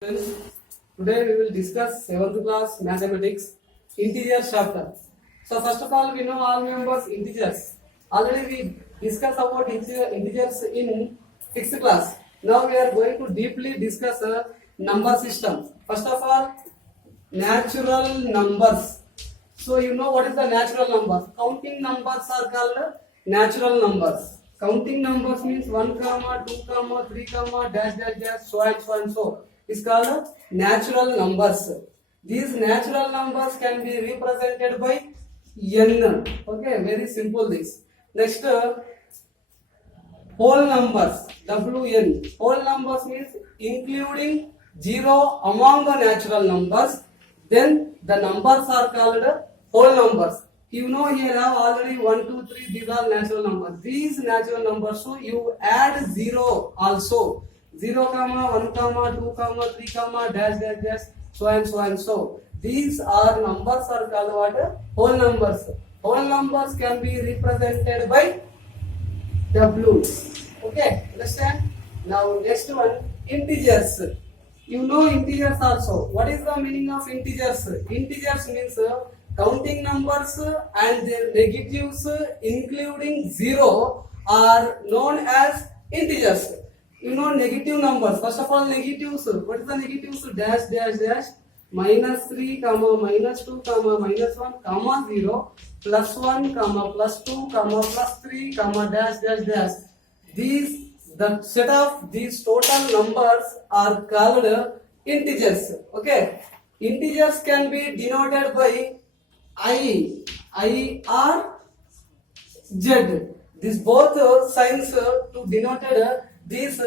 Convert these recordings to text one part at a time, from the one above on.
Friends, today we will discuss 7th class mathematics integers chapter. So first of all, we know all members integers. Already we discussed about integers in 6th class. Now we are going to deeply discuss a number system. First of all, natural numbers. So you know what is the natural number? Counting numbers are called natural numbers. Counting numbers means 1 comma 2 comma 3 comma dash dash dash so and so and so is called natural numbers. These natural numbers can be represented by n. Okay, very simple this. Next, whole numbers, wn. Whole numbers means including 0 among the natural numbers. Then the numbers are called whole numbers. You know here have already 1, 2, 3. These are natural numbers. These natural numbers, so you add 0 also. 0 comma 1 comma 2 comma 3 comma dash dash dash so and so and so. These are numbers are called what? Whole numbers. Whole numbers can be represented by W's. Okay, understand? Now next one, integers. You know integers also. What is the meaning of integers? Integers means counting numbers and their negatives including 0 are known as integers. You know negative numbers. First of all, negatives. What is the negatives? Dash dash dash minus 3 comma minus 2 comma minus 1 comma 0 plus 1 comma plus 2 comma plus 3 comma dash dash dash. The set of these total numbers are called integers. Okay, integers can be denoted by I or Z. These both signs to denote these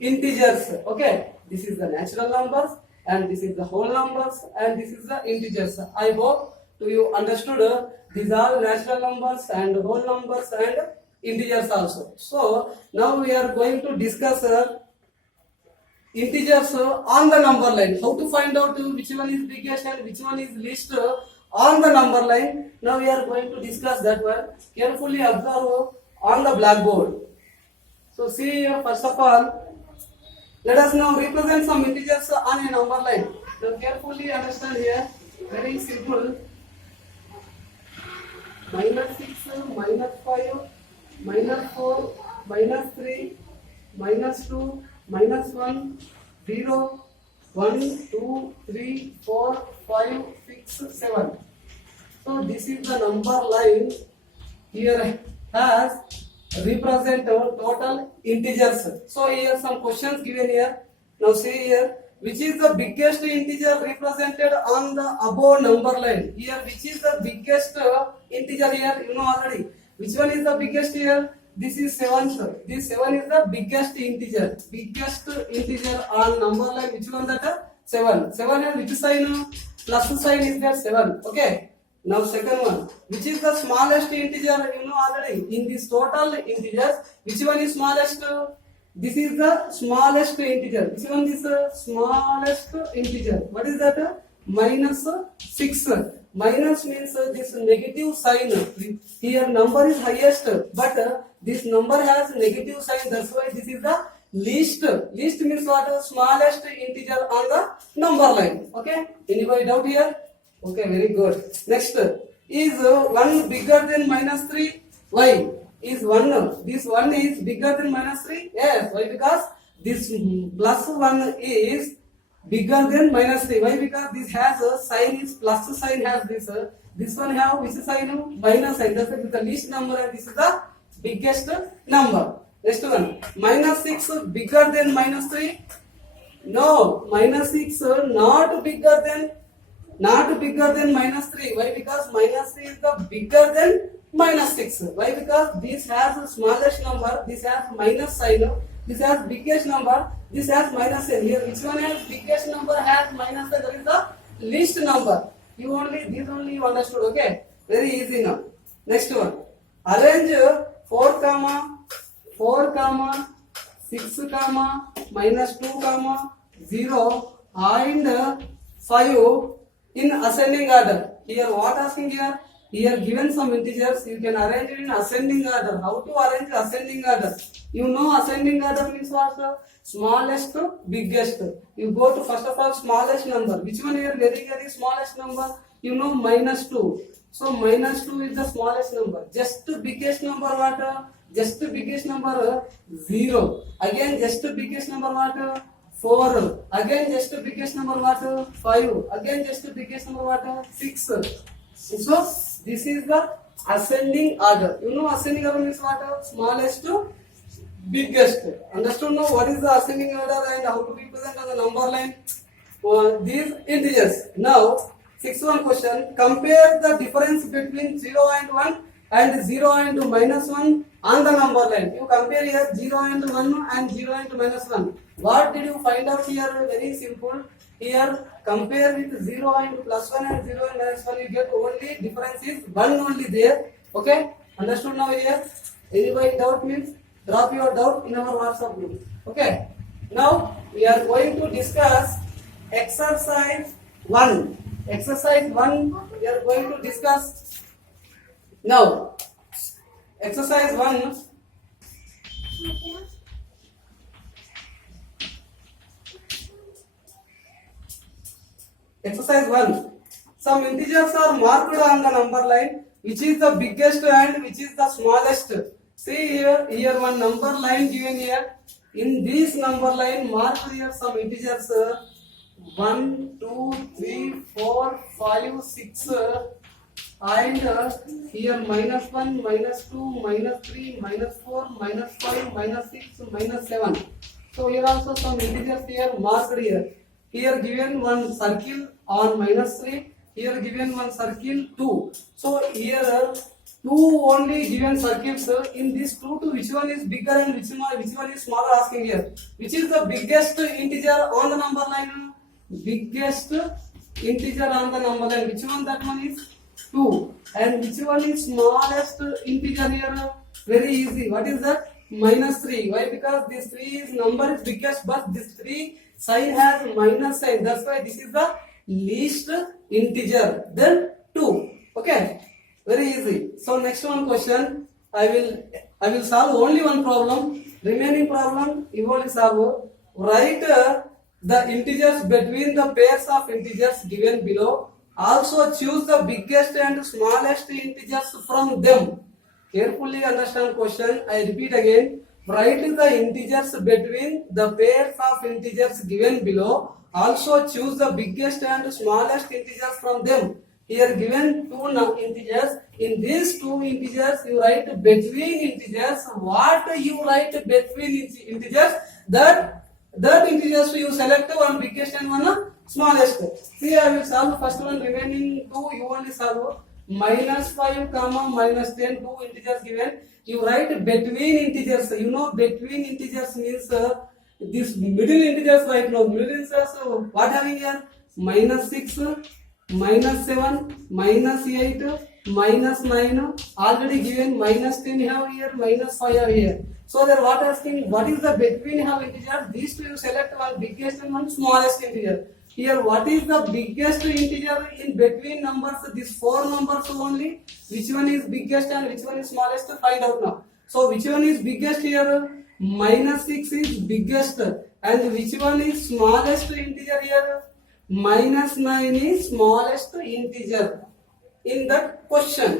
integers. Okay, this is the natural numbers and this is the whole numbers and this is the integers. I hope you understood these are natural numbers and whole numbers and integers also. So now we are going to discuss integers on the number line. How to find out which one is biggest and which one is least on the number line. Now we are going to discuss that one. Carefully observe on the blackboard. So see here, first of all, let us now represent some integers on a number line. So carefully understand here. Very simple. Minus 6, minus 5, minus 4, minus 3, minus 2, minus 1, 0, 1, 2, 3, 4, 5, 6, 7. So this is the number line here has represent total integers. So here some questions given here. Now see here, which is the biggest integer represented on the above number line? Here, which is the biggest integer here? You know already. Which one is the biggest here? This is 7, sir. This 7 is the biggest integer. Biggest integer on number line. Which one that? 7. 7 has which sign? Plus sign is there 7. Okay. Now second one. Which is the smallest integer? You know already. In this total integers, which one is smallest? This is the smallest integer. Which one is the smallest integer? What is that? Minus 6. Minus means this negative sign. Here number is highest, but this number has negative sign. That's why this is the least. Least means what? Smallest integer on the number line. Okay. Anybody doubt here? Okay, very good. Next, is 1 bigger than minus 3? Why? Is 1, this 1 is bigger than minus 3? Yes, why? Because this plus 1 is bigger than minus 3. Why? Because this has a sign is plus sign has this one have which sign? Minus sign. That's the least number and this is the biggest number. Next one, minus 6 bigger than minus 3? No, minus 6 not bigger than minus 3. Why? Because minus 3 is the bigger than minus 6. Why? Because this has the smallest number, this has minus sign, this has biggest number, this has minus sign. Here which one has biggest number has minus sign? That is the least number. This only you understood. Okay, very easy now. Next one, arrange 4 comma 6 comma minus 2 comma 0 and 5 in ascending order. Here what asking here? Here given some integers, you can arrange it in ascending order. How to arrange ascending order? You know ascending order means what? smallest to biggest. You go to first of all smallest number. Which one here very smallest number? You know -2. So -2 is the smallest number. Just biggest number what? Just biggest number 0. Again just biggest number what? 4. Again just biggest number what? 5. Again just biggest number what? 6. So this is the ascending order. You know ascending order means what? Smallest to biggest. Understood now what is the ascending order and how to represent on the number line? These integers. Now 6th question. Compare the difference between 0 and 1 and 0 and -1 on the number line. You compare here 0 and 1 and 0 and -1. What did you find out here? Very simple. Here compare with 0 and +1 and 0 and -1. You get only difference is 1 only there. Okay? Understood now here? Anybody doubt means drop your doubt in our WhatsApp group. Okay? Now we are going to discuss exercise 1. Exercise 1 we are going to discuss now. Exercise 1. Exercise 1. Some integers are marked on the number line. Which is the biggest and which is the smallest? See here one number line given here. In this number line, mark here some integers 1, 2, 3, 4, 5, 6, and here -1, -2, -3, -4, -5, -6, -7. So here also some integers here marked here. Here given one circle on -3. Here given one circle 2. So here two only given circles. In these two, which one is bigger and which one is smaller? Asking here. Which is the biggest integer on the number line? Biggest integer on the number line. Which one? That one is 2. And which one is smallest integer here? Very easy. What is that? -3. Why? Because this 3 is number is biggest, but this 3 sign has minus sign. That's why this is the least integer. Then 2. Okay. Very easy. So next one question. I will solve only one problem. Remaining problem you only solve. Write the integers between the pairs of integers given below. Also choose the biggest and smallest integers from them. Carefully understand question. I repeat again. Write the integers between the pairs of integers given below. Also choose the biggest and smallest integers from them. Here given two integers. In these two integers you write between integers. What you write between integers? That integers you select one biggest and one smallest. See, I will solve first one. Remaining two you only solve. -5, -10. Two integers given. You write between integers. You know between integers means this middle integers right now. Middle integers what having here? -6, -7, -8, -9. Already given -10 have here, -5 have here. So there what asking? What is the between have integer? These two you select one biggest and one smallest integer. Here what is the biggest integer in between numbers? These 4 numbers only. Which one is biggest and which one is smallest? Find out now. So which one is biggest here? -6 is biggest. And which one is smallest integer here? -9 is smallest integer in that question.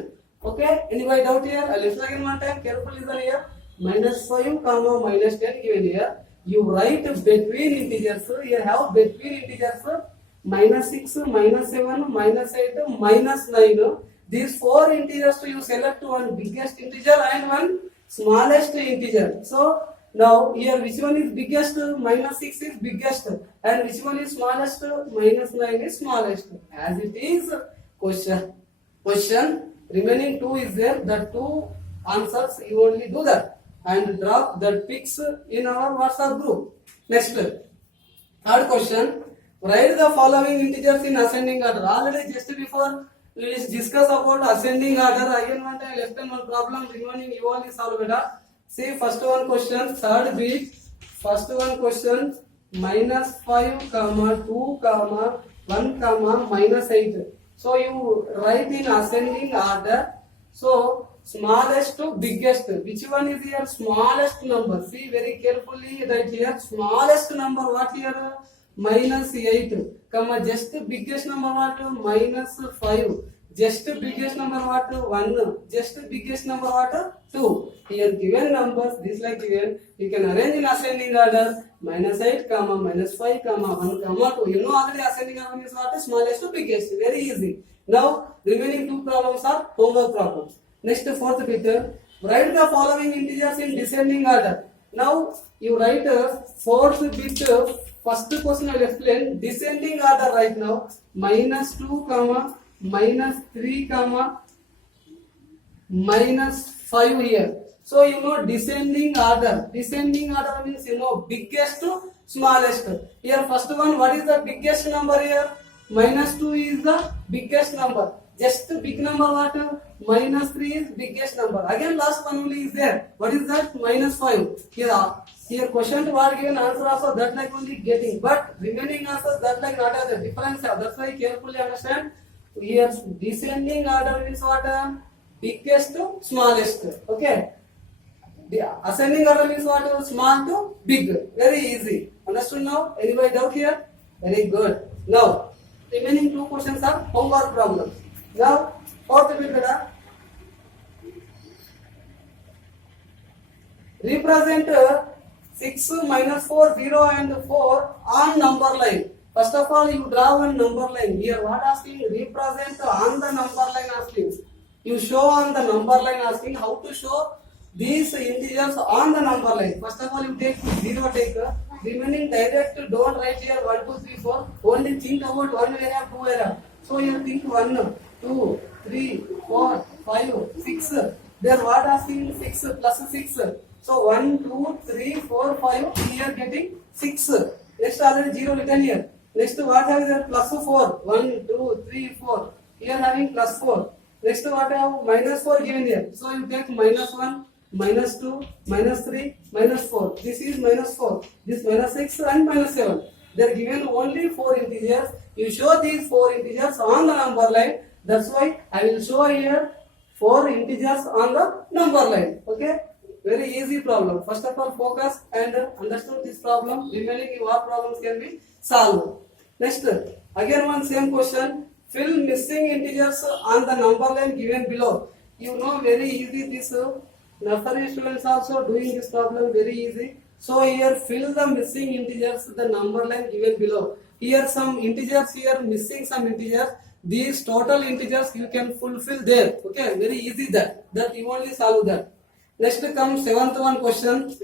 Okay? Anybody doubt here? I'll listen again one time. Carefully listen here. -5, -10 given here. You write between integers. Here have between integers -6, -7, -8, -9. These 4 integers you select one biggest integer and one smallest integer. So now here which one is biggest? -6 is biggest. And which one is smallest? -9 is smallest. As it is question. Remaining 2 is there. The 2 answers you only do that. And drop that pics in our WhatsApp group. Next, third question. Write the following integers in ascending order. Already just before we discuss about ascending order. Again one time left and one problem remaining you only solve it. See first one question, third bit. First one question -5, -2, -1, -8. So you write in ascending order. So smallest to biggest. Which one is here? Smallest number. See very carefully right here. Smallest number what here? Minus 8. Comma just biggest number what? Minus 5. Just biggest number what? 1. Just biggest number what? 2. Here given numbers, this like given, you can arrange in ascending order. Minus 8, comma, minus 5, comma, 1, comma, 2. You know already ascending order is what? Smallest to biggest. Very easy. Now, remaining two problems are homework problems. Next, fourth bit. Write the following integers in descending order. Now, you write fourth bit. First question I will explain. Descending order right now. Minus 2, comma, minus 3, comma, minus 5 here. So you know descending order. Descending order means you know biggest to smallest. Here first one, what is the biggest number here? Minus 2 is the biggest number. Just big number what? Minus 3 is biggest number. Again last one only is there. What is that? Minus 5. Here question what given answer also that like only getting. But remaining answers that like not have the difference. That's why carefully understand. Here descending order means what? Biggest to smallest. Okay. The ascending order means what? Small to big. Very easy. Understood now? Anybody doubt here? Very good. Now, remaining two questions are homework problems. Now, fourth bit beta. Represent 6, minus 4, 0 and 4 on number line. First of all, you draw one number line. Here, what asking? Represent on the number line asking. You show on the number line asking how to show these integers on the number line. First of all, you take 0, take remaining direct, don't write here 1, 2, 3, 4. Only think about one area, two area. So you think 1, 2, 3, 4, 5, 6. There what asking? 6 plus 6. So 1, 2, 3, 4, 5. Here getting 6. Next already 0 written here. Next what have there? Plus 4. 1, 2, 3, 4. Here having plus 4. Next what have? Minus 4 given here. So you take minus 1, minus 2, minus 3, minus 4. This is minus 4. This minus 6 and minus 7. They are given only 4 integers. You show these 4 integers on the number line. That's why I will show here 4 integers on the number line. Okay? Very easy problem. First of all, focus and understand this problem. Remaining your problems can be solved. Next, again one same question. Fill missing integers on the number line given below. You know very easy this. Nursery students also doing this problem very easy. So here fill the missing integers the number line given below. Here some integers here missing some integers. These total integers you can fulfill there. Okay, very easy that you only solve that. Next comes seventh one question.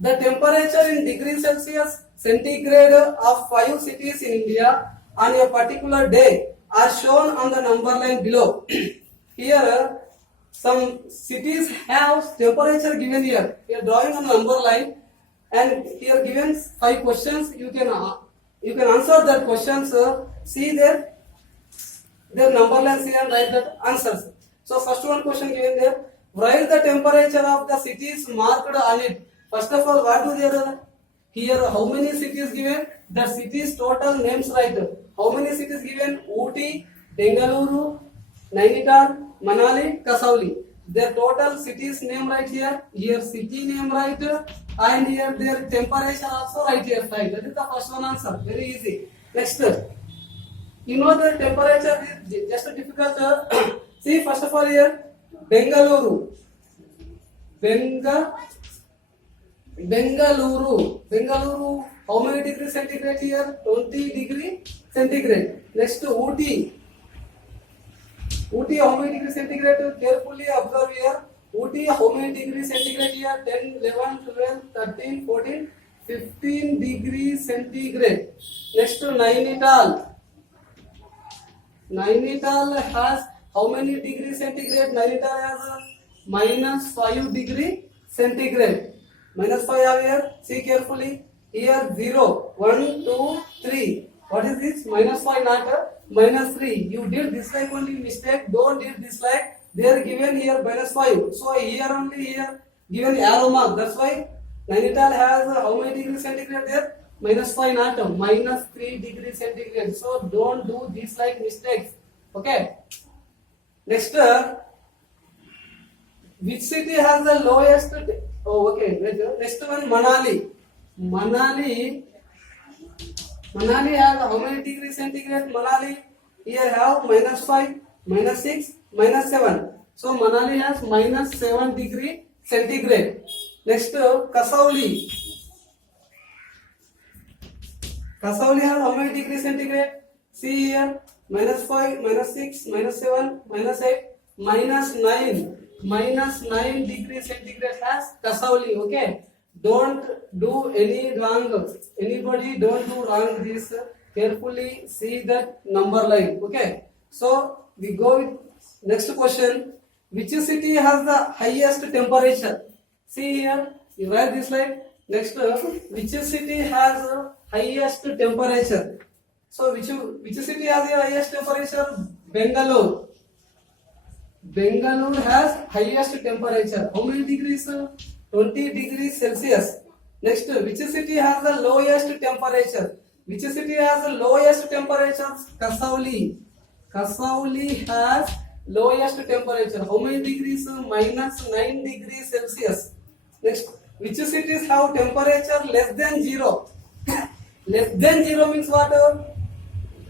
The temperature in degrees Celsius centigrade of 5 cities in India on a particular day are shown on the number line below. Here some cities have temperature given here. We are drawing on number line and here given 5 questions. You can answer that questions. See their number lines here and write that answers. So first one question given there. Write the temperature of the cities marked on it. First of all, what do there? Here how many cities given? The cities total names write. How many cities given? Ooty, Bengaluru, Nainital, Manali, Kasauli. Their total cities name right here. Here city name right, and here their temperature also right here. Right. That is the first one answer. Very easy. Next, you know the temperature is just difficult. See first of all here Bengaluru. Bengaluru. How many degrees centigrade here? 20 degree centigrade. Next Ooty. Ooty, how many degrees centigrade? Carefully observe here. Ooty, how many degrees centigrade here? 10, 11, 12, 13, 14, 15 degrees centigrade. Next to Nainital. Nainital has how many degrees centigrade? Nainital has minus 5 degree centigrade. Minus 5 are here. See carefully. Here 0, 1, 2, 3. What is this? Minus 5 not minus 3. You did dislike only mistake. Don't did dislike. They are given here minus 5. So here only here given arrow mark. That's why Nainital has how many degrees centigrade there? Minus 5 not minus 3 degrees centigrade. So don't do dislike mistakes. Okay. Next, which city has the lowest? Oh, okay. Next one, Manali. Manali has how many degrees centigrade? Manali here have -5, -6, -7. So Manali has -7 degree centigrade. Next, Kasauli. Kasauli has how many degrees centigrade? See here, -5, -6, -7, -8, -9. -9 degrees centigrade has Kasauli. Okay. Don't do any wrong. Anybody don't do wrong this. Carefully see that number line. Okay. So we go with next question. Which city has the highest temperature? See here. You write this line. Next, which city has highest temperature? So which city has the highest temperature? Bangalore. Bangalore has highest temperature. How many degrees? 20 degrees Celsius. Next, which city has the lowest temperature? Which city has the lowest temperature? Kasauli. Kasauli has lowest temperature. How many degrees? -9 degrees Celsius. Next, which cities have temperature less than 0? Less than 0 means what?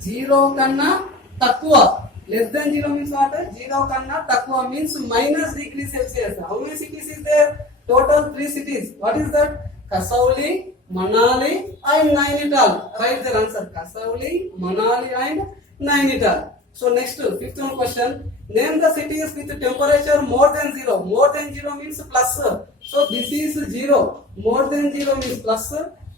0 kanna takkuva. Less than 0 means what? 0 kanna takkuva means -degree Celsius. How many cities is there? Total 3 cities. What is that? Kasauli, Manali and Nainital. Write the answer. Kasauli, Manali and Nainital. So next, fifth one question. Name the cities with temperature more than 0. More than 0 means plus. So this is 0. More than 0 means plus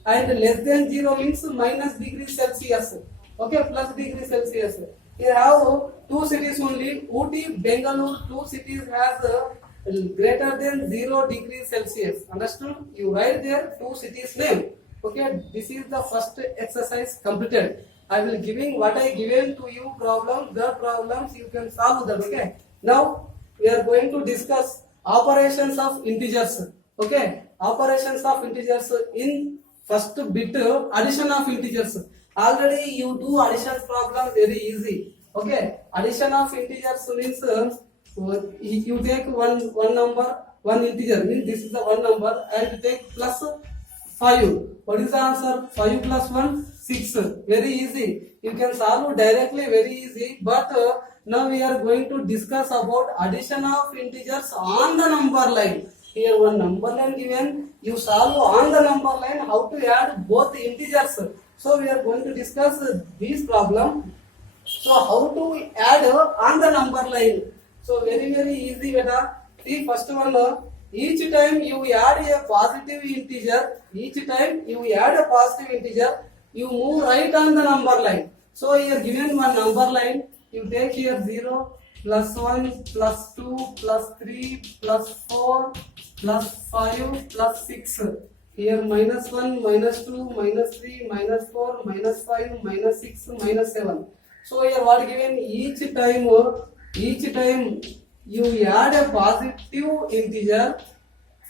and less than 0 means -degree Celsius. Okay, plus degree Celsius. Here have 2 cities only. Ooty, Bangalore, 2 cities has greater than 0 degree Celsius. Understood? You write there 2 cities name. Okay, this is the first exercise completed. I will giving what I given to you problem. The problems you can solve that. Okay. Now we are going to discuss operations of integers. Okay, operations of integers in first bit addition of integers. Already you do addition problem very easy. Okay, addition of integers means you take one number, one integer means this is the one number and take plus 5. What is the answer? 5 plus 1, 6. Very easy. You can solve directly, very easy. But now we are going to discuss about addition of integers on the number line. Here one number line given. You solve on the number line how to add both integers. So we are going to discuss this problem. So how to add on the number line? So very easy beta. See first one. Each time you add a positive integer, you move right on the number line. So here given one number line, you take here 0, plus 1, plus 2, plus 3, plus 4, plus 5, plus 6. Here -1, -2, -3, -4, -5, -6, -7. So here what given? Each time you add a positive integer,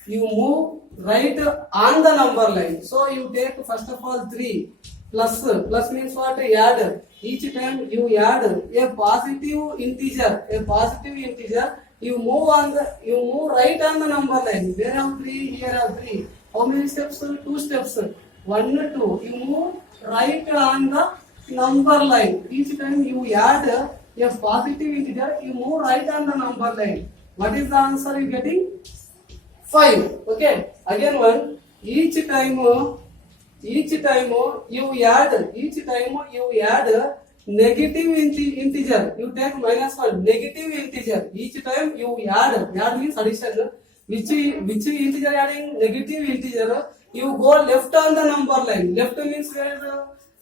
you move right on the number line. So you take first of all 3 plus means what? Add. Each time you add a positive integer, you move right on the number line. There are 3, here are 3. How many steps? 2 steps. 1, 2. You move right on the number line. Each time you add a positive integer, you move right on the number line. What is the answer you getting? 5. Okay. Again one. Each time you add negative integer. You take -1 negative integer. Each time you add means addition. Which integer adding? Negative integer. You go left on the number line. Left means where is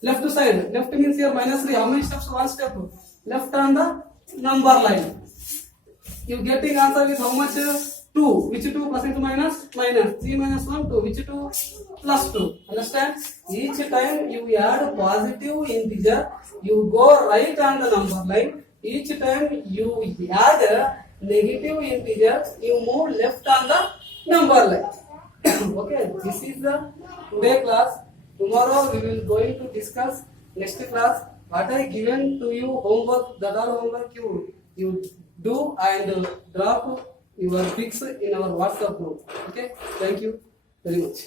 left side. Left means here -3. How many steps? 1 step. Left on the number line. You getting answer with how much? 2. Which 2 plus into minus? 3 minus 1, 2. Which 2? Plus 2. Understand? Each time you add positive integer, you go right on the number line. Each time you add negative integer, you move left on the number line. Okay, this is the today class. Tomorrow we will going to discuss next class. What I given to you homework, that all homework you do and drop your pics in our WhatsApp group. Okay, thank you very much.